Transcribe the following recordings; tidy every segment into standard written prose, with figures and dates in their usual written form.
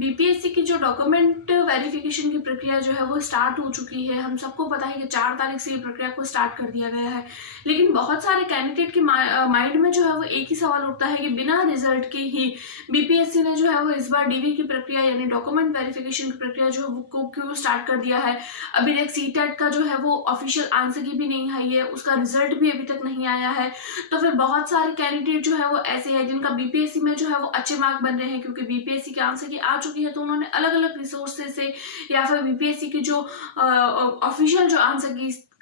BPSC की जो document verification की प्रक्रिया जो है वो स्टार्ट हो चुकी है। हम सबको पता है कि 4 तारीख से ये प्रक्रिया को स्टार्ट कर दिया गया है, लेकिन बहुत सारे कैंडिडेट के माइंड में जो है वो एक ही सवाल उठता है कि बिना रिजल्ट के ही बीपीएससी ने जो है वो इस बार डीवी की प्रक्रिया यानी डॉक्यूमेंट वेरिफिकेशन की प्रक्रिया जो है वो क्यों स्टार्ट कर दिया है। अभी तक सीटेट का जो है वो ऑफिशियल आंसर की भी नहीं आई है, उसका रिजल्ट भी अभी तक नहीं आया है। तो फिर बहुत सारे कैंडिडेट जो है वो ऐसे हैं जिनका बीपीएससी में जो है वो अच्छे मार्क बन रहे हैं, क्योंकि बीपीएससी के आंसर की आ चुकी है, तो उन्होंने अलग अलग रिसोर्सेज से या फिर बीपीएससी की जो ऑफिशियल जो आंसर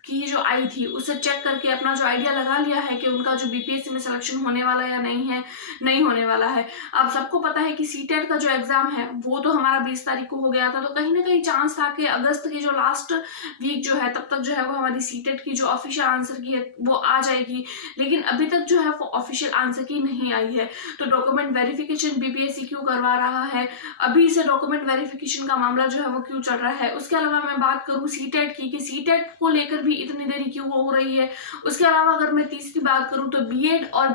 की जो आई थी उससे चेक करके अपना जो आइडिया लगा लिया है कि उनका जो बीपीएससी में सिलेक्शन होने वाला या नहीं होने वाला है। आप सबको पता है कि सीटेट का जो एग्जाम है वो तो हमारा 20 तारीख को हो गया था, तो कहीं ना कहीं चांस था कि अगस्त की जो लास्ट वीक जो है तब तक जो है वो हमारी सीटेट की जो ऑफिशियल आंसर की है वो आ जाएगी, लेकिन अभी तक जो है वो ऑफिशियल आंसर की नहीं आई है। तो डॉक्यूमेंट वेरिफिकेशन बीपीएससी क्यों करवा रहा है, अभी से डॉक्यूमेंट वेरिफिकेशन का मामला जो है वो क्यों चल रहा है। उसके अलावा मैं बात करूँ सीटेट की कि सीटेट को लेकर भी इतनी देरी क्यों हो रही है। उसके अलावा अगर मैं तीसरी बात करूं तो बीएड और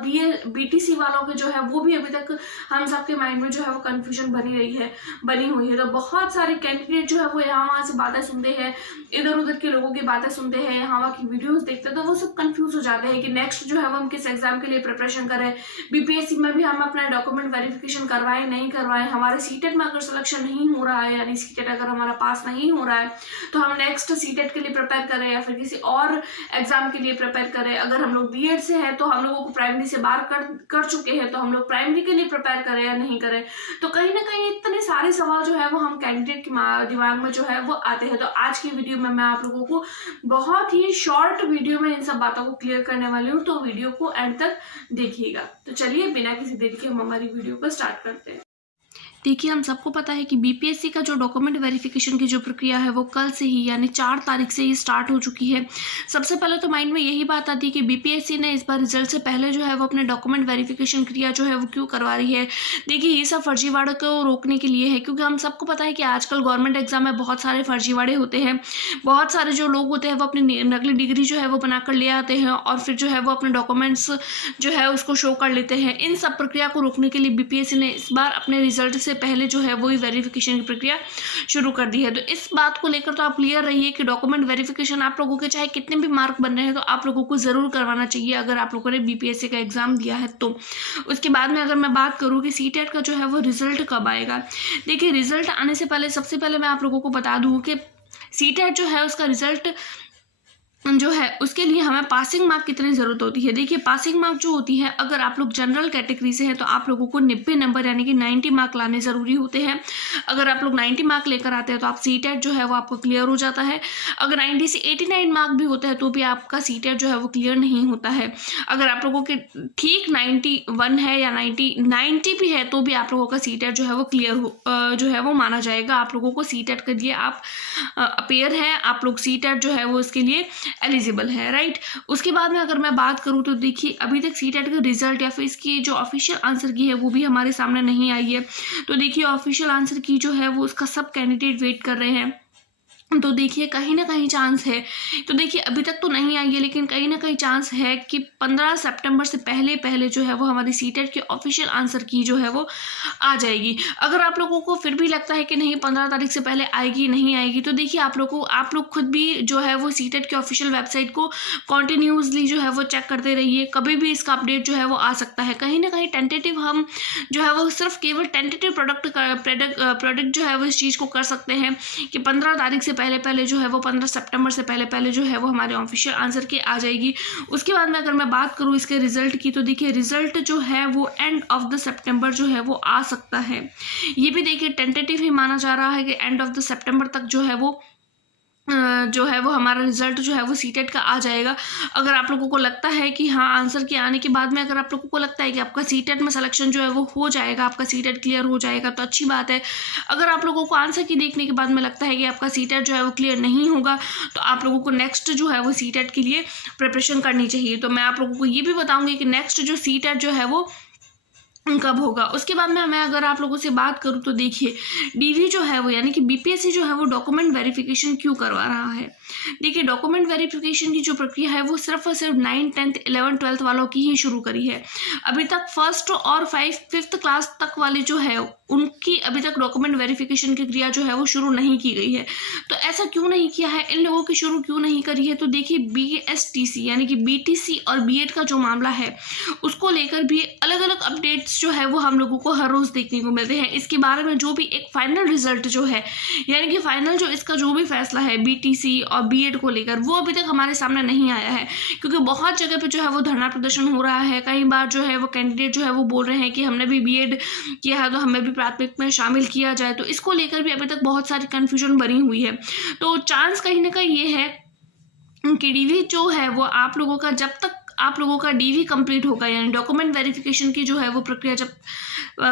बीटीसी वालों के जो है वो भी अभी तक हम सबके माइंड में जो है वो कंफ्यूजन बनी हुई है। तो बहुत सारे कैंडिडेट जो है वो यहाँ वहां से बातें सुनते हैं, इधर उधर के लोगों की बातें सुनते हैं, यहाँ वहाँ की वीडियोस देखते हैं, तो वो सब कंफ्यूज हो जाते हैं कि नेक्स्ट जो है वो हम किस एग्जाम के लिए प्रिपरेशन करें। बीपीएससी में भी हम अपना डॉक्यूमेंट वेरिफिकेशन करवाएं नहीं करवाएं, हमारे सीटेट में अगर सिलेक्शन नहीं हो रहा है यानी सीटेट अगर हमारा पास नहीं हो रहा है तो हम नेक्स्ट सीटेट के लिए प्रिपेयर करें या फिर किसी और एग्जाम के लिए प्रिपेयर करें। अगर हम लोग बीएड से हैं तो हम लोगों को प्राइमरी से बाहर कर चुके हैं, तो हम लोग प्राइमरी के लिए प्रिपेयर करें या नहीं करें। तो कहीं ना कहीं इतने सारे सवाल जो है वो हम कैंडिडेट के दिमाग में जो है वो आते हैं। तो आज की वीडियो में मैं आप लोगों को बहुत ही शॉर्ट वीडियो में इन सब बातों को क्लियर करने वाली हूँ, तो वीडियो को एंड तक देखिएगा। तो चलिए बिना किसी देरी के हम हमारी वीडियो को स्टार्ट करते हैं। देखिए, हम सबको पता है कि बीपीएससी का जो डॉक्यूमेंट वेरिफिकेशन की जो प्रक्रिया है वो कल से ही यानी 4 तारीख से ही स्टार्ट हो चुकी है। सबसे पहले तो माइंड में यही बात आती है कि बीपीएससी ने इस बार रिजल्ट से पहले जो है वो अपने डॉक्यूमेंट वेरिफिकेशन क्रिया जो है वो क्यों करवा रही है। देखिए, ये सब फर्जीवाड़े को रोकने के लिए है, क्योंकि हम सबको पता है कि आजकल गवर्नमेंट एग्जाम में बहुत सारे फर्जीवाड़े होते हैं। बहुत सारे जो लोग होते हैं वो अपनी नकली डिग्री जो है वो बनाकर ले आते हैं और फिर जो है वो अपने डॉक्यूमेंट्स जो है उसको शो कर लेते हैं। इन सब प्रक्रिया को रोकने के लिए बीपीएससी ने इस बार अपने रिजल्ट से पहले जो है वही वेरिफिकेशन की प्रक्रिया शुरू कर दी है। तो इस बात को लेकर तो आप क्लियर रहिए कि डॉक्यूमेंट वेरिफिकेशन आप लोगों के चाहे कितने भी मार्क बन रहे हैं तो आप लोगों को जरूर करवाना चाहिए अगर आप लोगों ने बीपीएससी का एग्जाम दिया है तो। उसके बाद में अगर मैं बात करूँ कि सीटेट का जो है वो रिजल्ट कब आएगा, देखिए रिजल्ट आने से पहले सबसे पहले मैं आप लोगों को बता दूँ कि सीटेट जो है उसका रिजल्ट जो है उसके लिए हमें पासिंग मार्क कितनी ज़रूरत होती है। देखिए, पासिंग मार्क जो होती है अगर आप लोग जनरल कैटेगरी से हैं तो आप लोगों को 90 नंबर यानी कि 90 मार्क लाने ज़रूरी होते हैं। अगर आप लोग 90 मार्क लेकर आते हैं तो आप सीटेट जो है वो आपको क्लियर हो जाता है। अगर 90 से 89 मार्क भी होता है तो भी आपका सीटेट जो है वो क्लियर नहीं होता है। अगर आप लोगों के ठीक 91 है या 90 भी है तो भी आप लोगों का सीटेट जो है वो क्लियर जो है वो माना जाएगा। आप लोगों को सीटेट के लिए आप अपेयर हैं, आप लोग सीटेट जो है वो इसके लिए एलिजिबल है, राइट। उसके बाद में अगर मैं बात करूं तो देखिए, अभी तक सीटेट का रिजल्ट या फिर इसकी जो ऑफिशियल आंसर की है वो भी हमारे सामने नहीं आई है। तो देखिए, ऑफिशियल आंसर की जो है वो उसका सब कैंडिडेट वेट कर रहे हैं। तो देखिए, कहीं ना कहीं चांस है, तो देखिए अभी तक तो नहीं आई है लेकिन कहीं ना कहीं चांस है कि 15 सितंबर से पहले जो है वो हमारी सीटेट की ऑफिशियल आंसर की जो है वो आ जाएगी। अगर आप लोगों को फिर भी लगता है कि नहीं 15 तारीख से पहले आएगी नहीं आएगी, तो देखिए आप लोग खुद भी जो है वो सीटेट की ऑफिशियल वेबसाइट को कॉन्टिन्यूसली जो है वो चेक करते रहिए। कभी भी इसका अपडेट जो है वो आ सकता है। कहीं ना कहीं टेंटेटिव हम जो है वो सिर्फ केवल टेंटेटिव प्रोडक्ट जो है वो इस चीज़ को कर सकते हैं कि 15 तारीख से पहले जो है वो 15 सितंबर से पहले जो है वो हमारे ऑफिशियल आंसर की आ जाएगी। उसके बाद में अगर मैं बात करूँ इसके रिजल्ट की, तो देखिए रिजल्ट जो है वो एंड ऑफ द सितंबर जो है वो आ सकता है। ये भी देखिए टेंटेटिव ही माना जा रहा है कि एंड ऑफ द सितंबर तक जो है वो हमारा रिजल्ट जो है वो सीटेट का आ जाएगा। अगर आप लोगों को लगता है कि हाँ आंसर के आने के बाद में अगर आप लोगों को लगता है कि आपका सीटेट में सिलेक्शन जो है वो हो जाएगा, आपका सीटेट क्लियर हो जाएगा, तो अच्छी बात है। अगर आप लोगों को आंसर की देखने के बाद में लगता है कि आपका सीटेट जो है वो क्लियर नहीं होगा, तो आप लोगों को नेक्स्ट जो है वो सीटेट के लिए प्रिपरेशन करनी चाहिए। तो मैं आप लोगों को ये भी बताऊँगी कि नेक्स्ट जो सीटेट जो है वो कब होगा। उसके बाद में मैं अगर आप लोगों से बात करूं तो देखिए, डीवी जो है वो यानी कि बीपीएससी जो है वो डॉक्यूमेंट वेरिफिकेशन क्यों करवा रहा है। देखिए, डॉक्यूमेंट वेरिफिकेशन की जो प्रक्रिया है वो सिर्फ और सिर्फ 9, 10, 11, 12 वालों की ही शुरू करी है। अभी तक फर्स्ट और 5th क्लास तक वाले जो है उनकी अभी तक डॉक्यूमेंट वेरिफिकेशन की क्रिया जो है वो शुरू नहीं की गई है। तो ऐसा क्यों नहीं किया है, इन लोगों की शुरू क्यों नहीं करी है? तो देखिए BSTC यानी कि BTC और B.Ed का जो मामला है उसको लेकर भी अलग अलग अपडेट्स जो है वो हम लोगों को हर रोज़ देखने को मिलते हैं। इसके बारे में जो भी एक फाइनल रिजल्ट जो है, यानी कि फाइनल जो इसका जो भी फैसला है BTC और B.Ed को लेकर, वो अभी तक हमारे सामने नहीं आया है। क्योंकि बहुत जगह पे जो है वो धरना प्रदर्शन हो रहा है। कई बार जो है वो कैंडिडेट जो है वो बोल रहे हैं कि हमने भी B.Ed किया है तो हमें भी प्राथमिक में शामिल किया जाए। तो इसको लेकर भी अभी तक बहुत सारी कन्फ्यूजन बनी हुई है। तो चांस कहीं ना कहीं ये है कि डीवी जो है वो आप लोगों का, जब तक आप लोगों का डीवी कंप्लीट होगा यानी डॉक्यूमेंट वेरिफिकेशन की जो है वो प्रक्रिया जब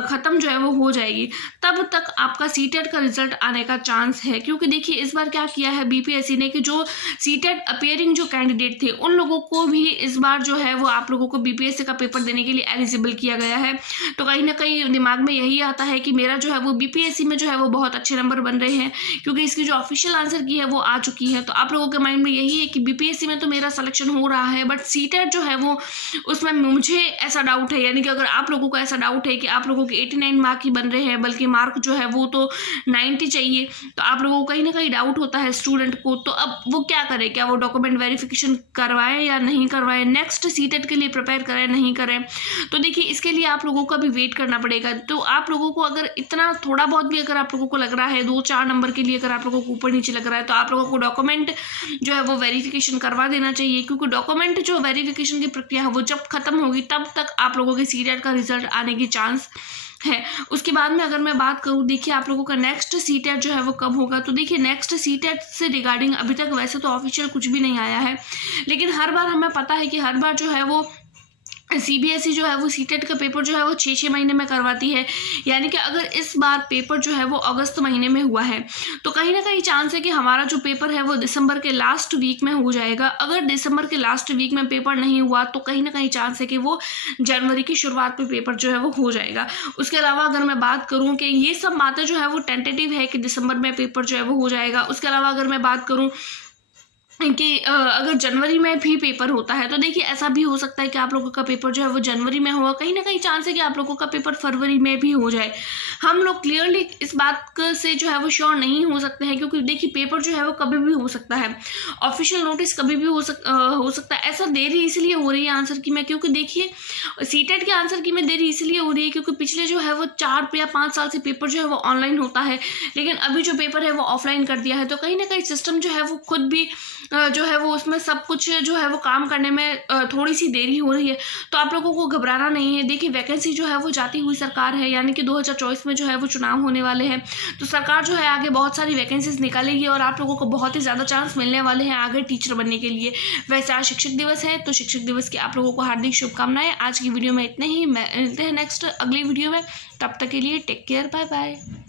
ख़त्म जो है वो हो जाएगी, तब तक आपका सीटेट का रिजल्ट आने का चांस है। क्योंकि देखिए इस बार क्या किया है बीपीएससी ने कि जो सीटेट अपियरिंग जो कैंडिडेट थे उन लोगों को भी इस बार जो है वो आप लोगों को बीपीएससी का पेपर देने के लिए एलिजिबल किया गया है। तो कहीं ना कहीं दिमाग में यही आता है कि मेरा जो है वो बीपीएससी में जो है वो बहुत अच्छे नंबर बन रहे हैं, क्योंकि इसकी जो ऑफिशियल आंसर की है वो आ चुकी है। तो आप लोगों के माइंड में यही है कि बीपीएससी में तो मेरा सिलेक्शन हो रहा है, बट सीटेट जो है वो उसमें मुझे ऐसा डाउट है। यानी कि अगर आप लोगों को ऐसा डाउट है कि आप लोगों के 89 मार्क ही बन रहे हैं, बल्कि मार्क जो है वो तो 90 चाहिए, तो आप लोगों को कहीं ना कहीं डाउट होता है स्टूडेंट को। तो अब वो क्या करे, क्या वो डॉक्यूमेंट वेरिफिकेशन करवाएं या नहीं करवाएं, नेक्स्ट सीटेट के लिए प्रिपेयर करें नहीं करें? तो देखिए इसके लिए आप लोगों को भी वेट करना पड़ेगा। तो आप लोगों को अगर इतना थोड़ा बहुत भी अगर आप लोगों को लग रहा है 2-4 नंबर के लिए अगर आप लोगों को ऊपर नीचे लग रहा है, तो आप लोगों को डॉक्यूमेंट जो है वो वेरिफिकेशन करवा देना चाहिए। क्योंकि डॉक्यूमेंट जो वेरिफिकेशन की प्रक्रिया है वो जब खत्म होगी तब तक आप लोगों के सीटेट का रिजल्ट आने की चांस है। उसके बाद में अगर मैं बात करूं, देखिए आप लोगों का नेक्स्ट सीटेट जो है वो कब होगा, तो देखिए नेक्स्ट सीटेट से रिगार्डिंग अभी तक वैसे तो ऑफिशियल कुछ भी नहीं आया है, लेकिन हर बार हमें पता है कि हर बार जो है वो सीबीएसई जो है वो सीटेट का पेपर जो है वो 6-6 महीने में करवाती है। यानी कि अगर इस बार पेपर जो है वो अगस्त महीने में हुआ है, तो कहीं ना कहीं चांस है कि हमारा जो पेपर है वो दिसंबर के लास्ट वीक में हो जाएगा। अगर दिसंबर के लास्ट वीक में पेपर नहीं हुआ तो कहीं ना कहीं चांस है कि वो जनवरी की शुरुआत में पेपर जो है वो हो जाएगा। उसके अलावा अगर मैं बात करूँ कि ये सब बातें जो है वो टेंटेटिव है कि दिसंबर में पेपर जो है वो हो जाएगा। उसके अलावा अगर मैं बात करूँ कि अगर जनवरी में भी पेपर होता है, तो देखिए ऐसा भी हो सकता है कि आप लोगों का पेपर जो है वो जनवरी में होगा, कहीं ना कहीं चांस है कि आप लोगों का पेपर फरवरी में भी हो जाए। हम लोग क्लियरली इस बात से जो है वो श्योर नहीं हो सकते हैं, क्योंकि देखिए पेपर जो है वो कभी भी हो सकता है, ऑफिशियल नोटिस कभी भी हो सकता है। ऐसा देरी इसलिए हो रही है आंसर की में, क्योंकि देखिए सीटेट के आंसर की में देरी इसलिए हो रही है क्योंकि पिछले जो है वो 4 या 5 साल से पेपर जो है वो ऑनलाइन होता है, लेकिन अभी जो पेपर है वो ऑफलाइन कर दिया है। तो कहीं ना कहीं सिस्टम जो है वो खुद भी जो है वो उसमें सब कुछ जो है वो काम करने में थोड़ी सी देरी हो रही है। तो आप लोगों को घबराना नहीं है। देखिए वैकेंसी जो है वो जाती हुई सरकार है, यानी कि 2024 में जो है वो चुनाव होने वाले हैं, तो सरकार जो है आगे बहुत सारी वैकेंसीज निकालेगी और आप लोगों को बहुत ही ज़्यादा चांस मिलने वाले हैं आगे टीचर बनने के लिए। वैसे आज शिक्षक दिवस है, तो शिक्षक दिवस की आप लोगों को हार्दिक शुभकामनाएं। आज की वीडियो में इतने ही, मिलते हैं नेक्स्ट अगली वीडियो में। तब तक के लिए टेक केयर, बाय बाय।